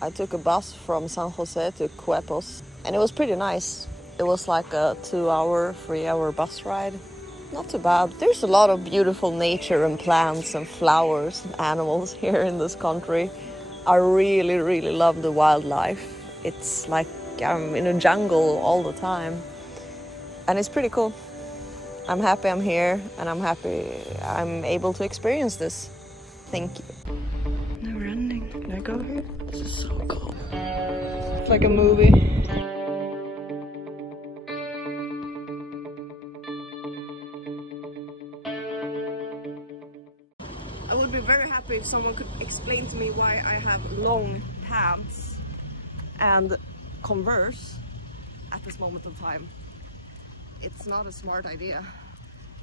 I took a bus from San Jose to Cuepos, and it was pretty nice. It was like a 2-hour, 3-hour bus ride. Not too bad. There's a lot of beautiful nature and plants and flowers and animals here in this country. I really, really love the wildlife. It's like I'm in a jungle all the time. And it's pretty cool. I'm happy I'm here, and I'm happy I'm able to experience this. Thank you. Never ending. Can I go here? This is so cool. It's like a movie. I would be very happy if someone could explain to me why I have long pants and Converse at this moment of time. It's not a smart idea.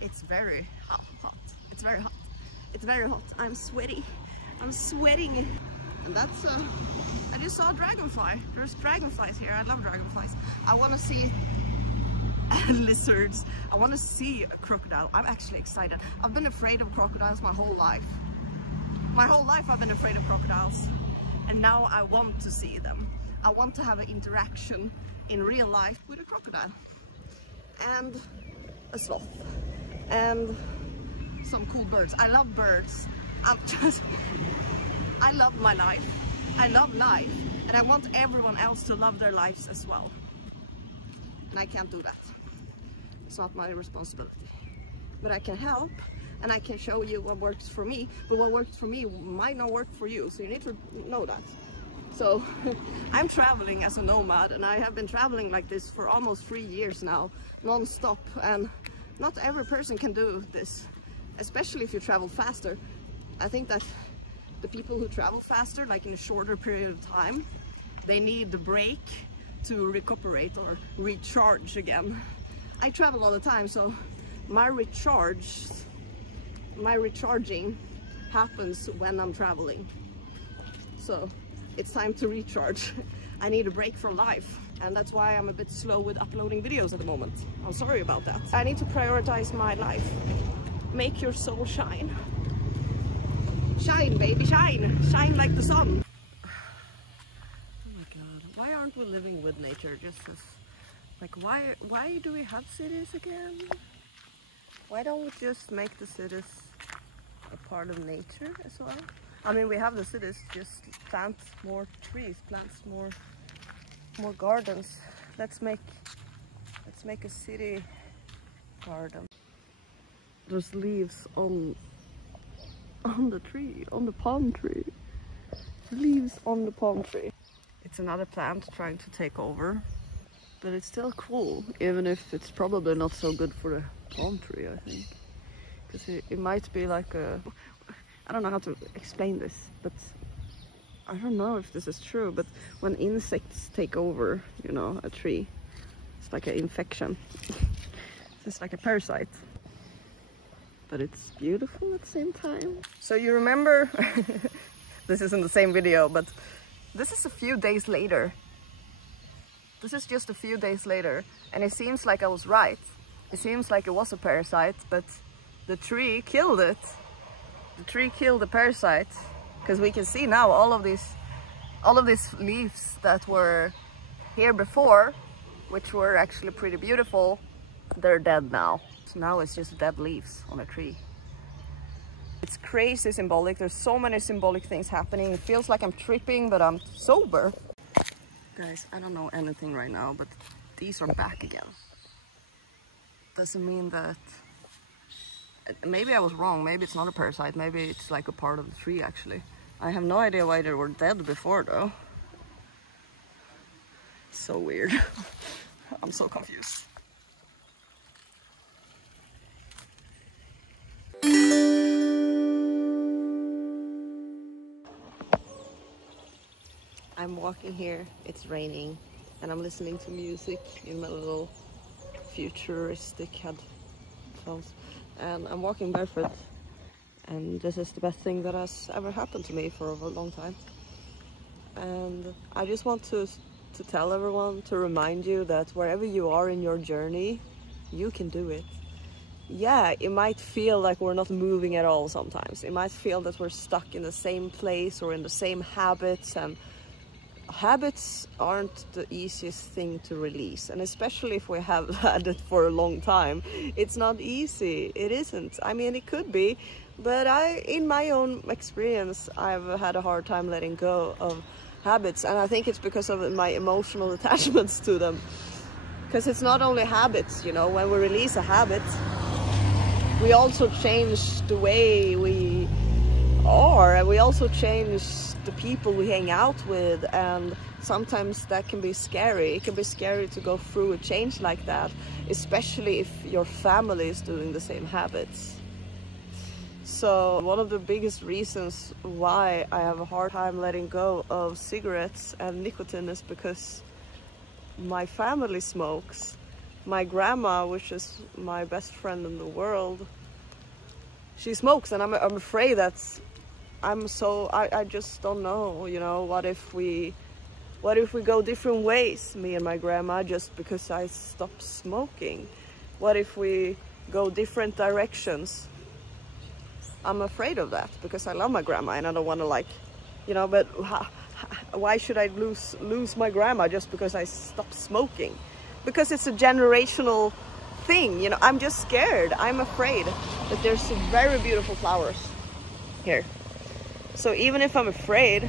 It's very hot. It's very hot. It's very hot. I'm sweaty. I'm sweating. And that's I just saw a dragonfly. There's dragonflies here. I love dragonflies. I want to see lizards. I want to see a crocodile. I'm actually excited. I've been afraid of crocodiles my whole life. My whole life I've been afraid of crocodiles. And now I want to see them. I want to have an interaction in real life with a crocodile. And a sloth. And some cool birds. I love birds. I love my life. I love life. And I want everyone else to love their lives as well. And I can't do that. It's not my responsibility. But I can help, and I can show you what works for me. But what works for me might not work for you. So you need to know that. So I'm traveling as a nomad, and I have been traveling like this for almost 3 years now, non-stop. And not every person can do this, especially if you travel faster. I think that the people who travel faster, like in a shorter period of time, they need the break to recuperate or recharge again. I travel all the time, so my recharging happens when I'm traveling. So it's time to recharge. I need a break from life, and that's why I'm a bit slow with uploading videos at the moment. I'm sorry about that. I need to prioritize my life. Make your soul shine. Shine, baby, shine. Shine like the sun. Oh my god, why aren't we living with nature just as... Like, why do we have cities again? Why don't we just make the cities a part of nature as well? I mean, we have the cities, just plant more trees, plant more gardens. Let's make a city garden. There's leaves on the tree, on the palm tree. Leaves on the palm tree. It's another plant trying to take over, but it's still cool, even if it's probably not so good for the palm tree, I think. Because it might be like a... I don't know how to explain this, but I don't know if this is true, but when insects take over, you know, a tree, it's like an infection. It's like a parasite. But it's beautiful at the same time. So you remember, this isn't the same video, but this is a few days later. This is just a few days later, and it seems like I was right. It seems like it was a parasite, but the tree killed it. The tree killed the parasite, because we can see now all of these leaves that were here before, which were actually pretty beautiful, they're dead now. So now it's just dead leaves on a tree. It's crazy symbolic. There's so many symbolic things happening. It feels like I'm tripping, but I'm sober. Guys, I don't know anything right now, but these are back again. Doesn't mean that... Maybe I was wrong. Maybe it's not a parasite. Maybe it's like a part of the tree, actually. I have no idea why they were dead before, though. So weird. I'm so confused. I'm walking here, it's raining, and I'm listening to music in my little futuristic headphones. And I'm walking barefoot, and this is the best thing that has ever happened to me for a long time. And I just want to tell everyone, to remind you that wherever you are in your journey, you can do it. Yeah, it might feel like we're not moving at all sometimes. It might feel that we're stuck in the same place or in the same habits, and habits aren't the easiest thing to release, and especially if we have had it for a long time, it's not easy. It isn't. I mean, it could be, but in my own experience, I've had a hard time letting go of habits, and I think it's because of my emotional attachments to them. Because it's not only habits, you know, when we release a habit, we also change the way we are, and we also change the people we hang out with, and sometimes that can be scary. It can be scary to go through a change like that, especially if your family is doing the same habits. So one of the biggest reasons why I have a hard time letting go of cigarettes and nicotine is because my family smokes. My grandma, which is my best friend in the world, she smokes, and I'm afraid that I just don't know, you know, what if we go different ways, me and my grandma, just because I stopped smoking? What if we go different directions? I'm afraid of that because I love my grandma and I don't want to, like, you know, but why should I lose my grandma just because I stopped smoking? Because it's a generational thing, you know. I'm just scared. I'm afraid that there's some very beautiful flowers here. So even if I'm afraid,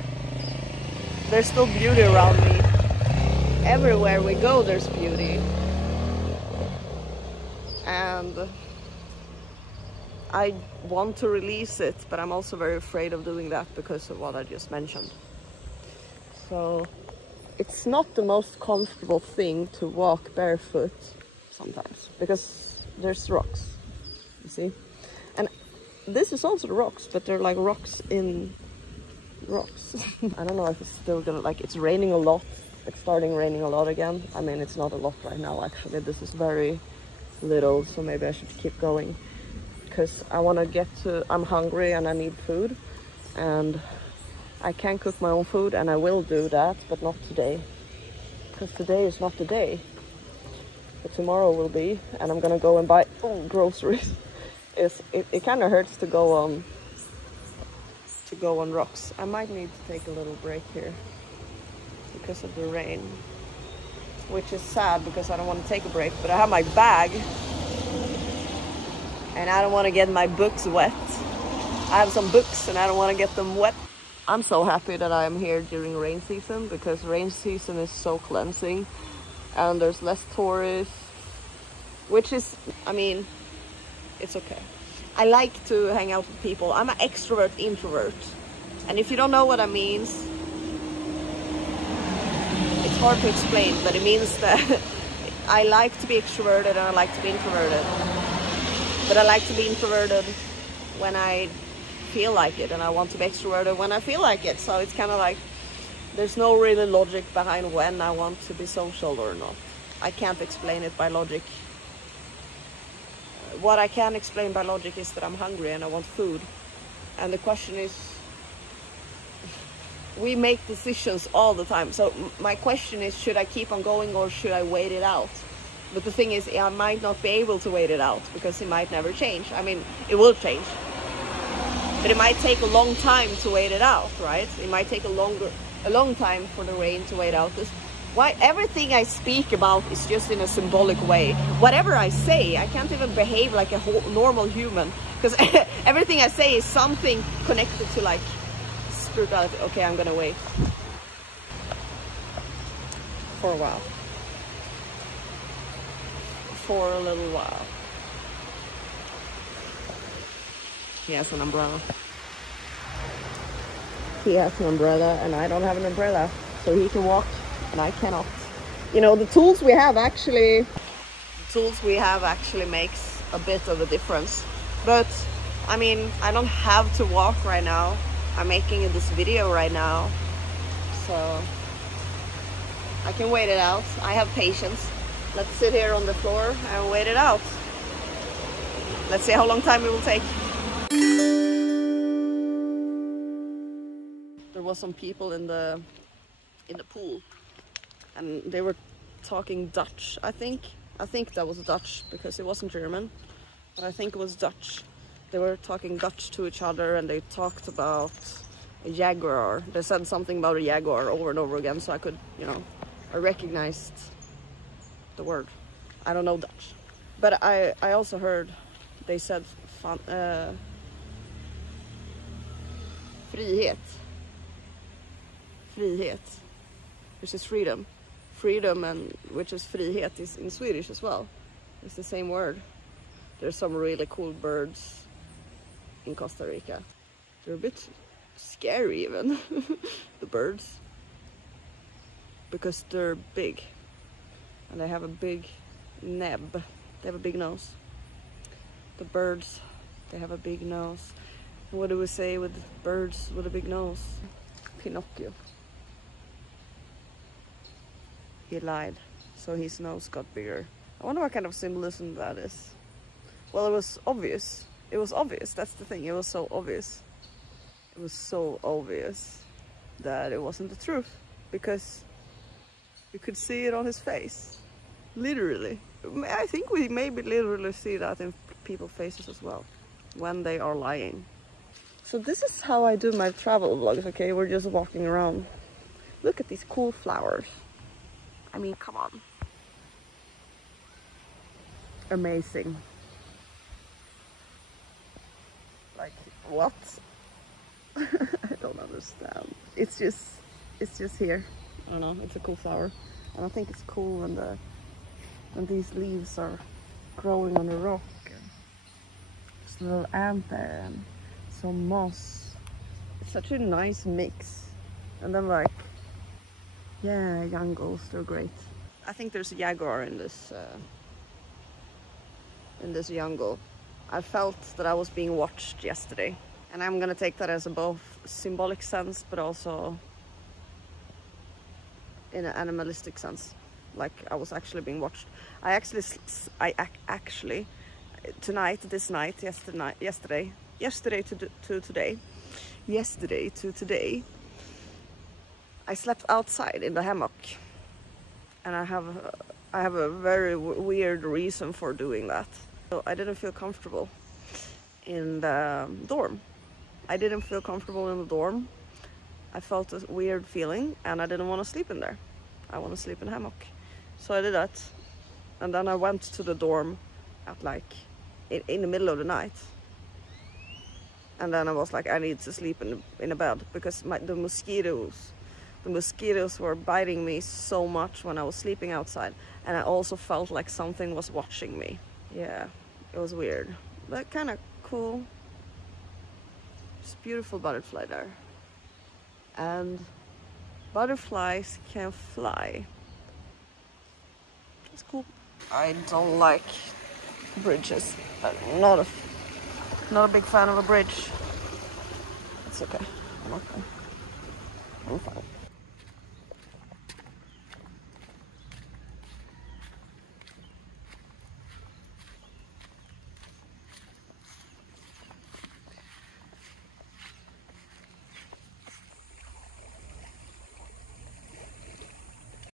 there's still beauty around me. Everywhere we go, there's beauty. And I want to release it, but I'm also very afraid of doing that because of what I just mentioned. So it's not the most comfortable thing to walk barefoot sometimes, because there's rocks, you see? And this is also the rocks, but they're like rocks in rocks. I don't know if it's still gonna, like, it's raining a lot. It's starting raining a lot again. I mean, it's not a lot right now, actually. This is very little, so maybe I should keep going. Because I want to get to, I'm hungry and I need food. And I can cook my own food, and I will do that, but not today. Because today is not the day. But tomorrow will be, and I'm gonna go and buy groceries. It kind of hurts to go on rocks. I might need to take a little break here because of the rain, which is sad because I don't want to take a break, but I have my bag and I don't want to get my books wet. I have some books and I don't want to get them wet. I'm so happy that I'm here during rain season, because rain season is so cleansing and there's less tourists, which is, I mean, it's okay. I like to hang out with people. I'm an extrovert introvert, and if you don't know what that means, it's hard to explain, but it means that I like to be extroverted and I like to be introverted, but I like to be introverted when I feel like it, and I want to be extroverted when I feel like it. So it's kind of like there's no really logic behind when I want to be social or not. I can't explain it by logic. What I can explain by logic is that I'm hungry and I want food. And the question is, we make decisions all the time. So my question is, should I keep on going or should I wait it out? But the thing is, I might not be able to wait it out because it might never change. I mean, it will change, but it might take a long time to wait it out, right? It might take a long time for the rain to wait out. Why everything I speak about is just in a symbolic way. Whatever I say, I can't even behave like a normal human, because everything I say is something connected to, like, spirituality. Okay, I'm gonna wait for a while. For a little while. He has an umbrella. He has an umbrella and I don't have an umbrella, so he can walk and I cannot. You know, the tools we have actually makes a bit of a difference. But I mean, I don't have to walk right now. I'm making this video right now, so I can wait it out. I have patience. Let's sit here on the floor and wait it out. Let's see how long time it will take. There was some people in the pool, and they were talking Dutch. I think that was Dutch, because it wasn't German, but I think it was Dutch. They were talking Dutch to each other, and they talked about a jaguar. They said something about a jaguar over and over again, so I could, you know, I recognized the word. I don't know Dutch, but I also heard they said frihet, which is freedom. Freedom, and which is frihet is in Swedish as well. It's the same word. There's some really cool birds in Costa Rica. They're a bit scary even, the birds, because they're big and they have a big neb. They have a big nose. The birds, they have a big nose. What do we say with birds with a big nose? Pinocchio. He lied, so his nose got bigger. I wonder what kind of symbolism that is. Well, it was obvious. It was obvious, that's the thing. It was so obvious. It was so obvious that it wasn't the truth, because you could see it on his face. Literally. I think we maybe literally see that in people's faces as well, when they are lying. So this is how I do my travel vlogs, okay? We're just walking around. Look at these cool flowers. I mean, come on. Amazing. Like, what? I don't understand. It's just here. I don't know, it's a cool flower. And I think it's cool when these leaves are growing on the rock. And there's a little ant there and some moss. It's such a nice mix. And then like, yeah, jungles, they're great. I think there's a jaguar in this jungle. I felt that I was being watched yesterday, and I'm gonna take that as a both symbolic sense, but also in an animalistic sense, like I was actually being watched. Yesterday to today, I slept outside in the hammock, and I have a very weird reason for doing that. So I didn't feel comfortable in the dorm. I didn't feel comfortable in the dorm. I felt a weird feeling, and I didn't want to sleep in there. I want to sleep in a hammock. So I did that, and then I went to the dorm at like in the middle of the night. And then I was like, I need to sleep in a bed, because the mosquitoes were biting me so much when I was sleeping outside, and I also felt like something was watching me. Yeah, it was weird, but kind of cool. It's a beautiful butterfly there, and butterflies can fly. It's cool. I don't like bridges. I'm not a big fan of a bridge. It's okay. I'm fine.